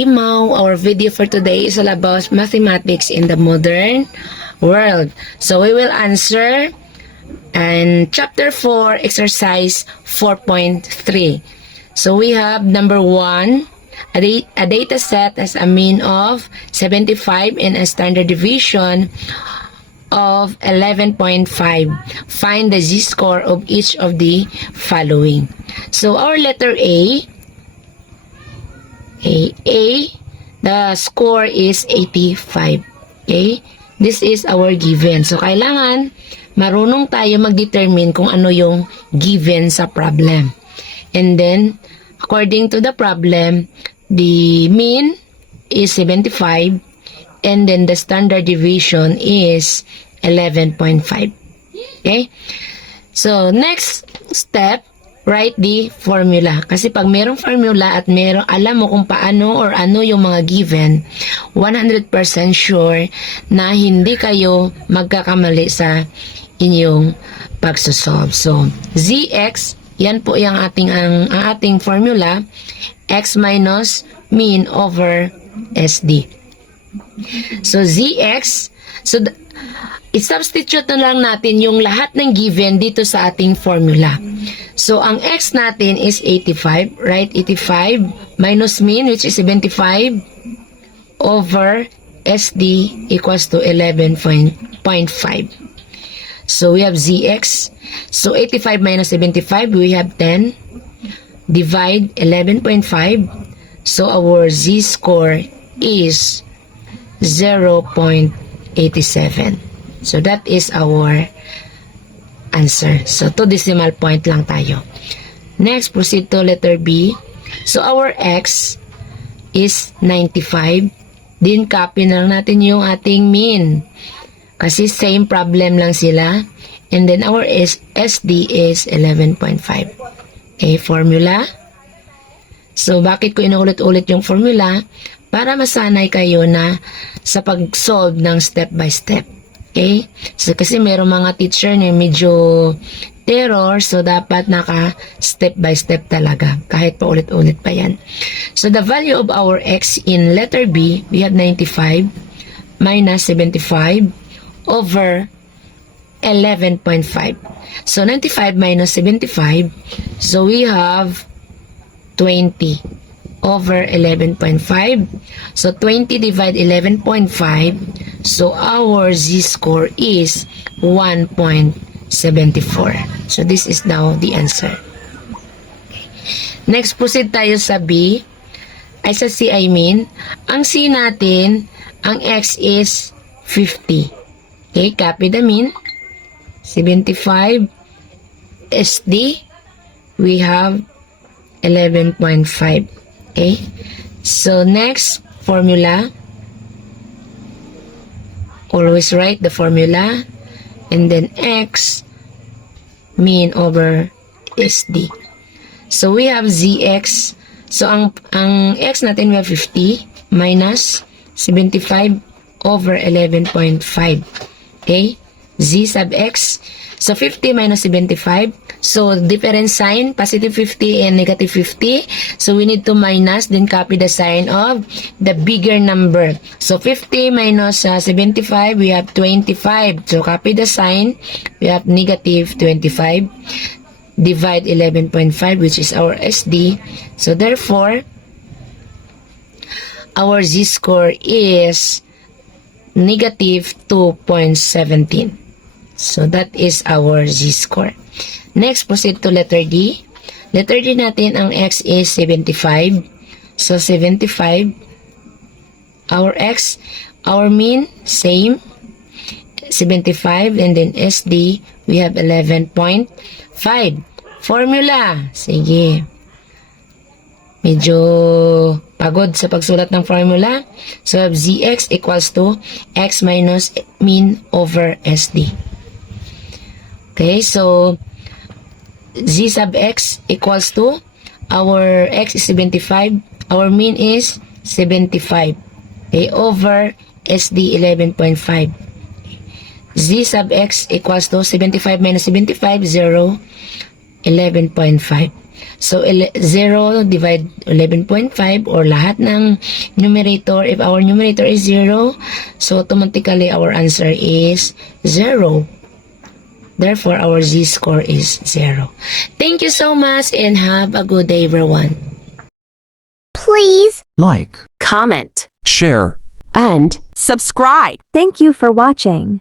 Hallymaw. Our video for today is all about mathematics in the modern world. So we will answer in chapter 4, exercise 4.3. So we have number 1, a data set has a mean of 75 and a standard deviation of 11.5. Find the z-score of each of the following. So our letter A, the score is 85. Okay? This is our given. So, kailangan marunong tayo mag-determine kung ano yung given sa problem. And then, according to the problem, the mean is 75 and then the standard deviation is 11.5. Okay? So, next step, write the formula. Kasi pag merong formula at alam mo kung paano or ano yung mga given, 100% sure na hindi kayo magkakamali sa inyong pagsosolve. So, Zx, yan po yung ang ating formula, x minus mean over SD. So, Zx, so i-substitute na lang natin yung lahat ng given dito sa ating formula. So, ang x natin is 85, right? 85 minus mean, which is 75, over SD equals to 11.5. So, we have Zx. So, 85 minus 75, we have 10. Divide 11.5. So, our z-score is 0.87. So, that is our answer. So, 2 decimal point lang tayo. Next, proceed to letter B. So, our x is 95. Then, copy na lang natin yung ating mean. Kasi same problem lang sila. And then, our SD is 11.5. Okay, formula. So, bakit ko inuulit-ulit yung formula? Para masanay kayo na sa pag-solve ng step by step. Okay? So, kasi mayroong mga teacher na medyo terror, so dapat naka step by step talaga. Kahit pa ulit-ulit pa yan. So, the value of our x in letter B, we have 95 minus 75 over 11.5. So, 95 minus 75, so we have 20 over 11.5. So, 20 divide 11.5. So, our z-score is 1.74. So, this is now the answer. Okay. Next, proceed tayo sa B. Ay, sa C, I mean. Ang C natin, ang x is 50. Okay, copy the mean. 75. SD, we have 11.5. Okay. So, next formula. Always write the formula. And then x mean over SD. So, we have Zx. So, ang x natin, we have 50 minus 75 over 11.5. Okay. Z sub x. So, 50 minus 75. So, different sign, positive 50 and negative 50. So, we need to minus, then copy the sign of the bigger number. So, 50 minus 75, we have 25. So, copy the sign, we have negative 25. Divide 11.5, which is our SD. So, therefore, our z-score is negative 2.17. So, that is our z-score. Next, proceed to letter D. Letter D natin, ang x is 75. So, 75. Our x, our mean, same. 75. And then SD, we have 11.5. Formula. Sige. Medyo pagod sa pagsulat ng formula. So, Zx equals to x minus mean over SD. Okay, so Z sub x equals to our x is 75, our mean is 75. Okay, over SD 11.5. Z sub x equals to 75 minus 75, 0. 11.5. So, 0 divide 11.5 or lahat ng numerator. If our numerator is 0, so automatically our answer is 0. Therefore, our z-score is 0. Thank you so much and have a good day, everyone. Please like, comment, share, and subscribe. thank you for watching.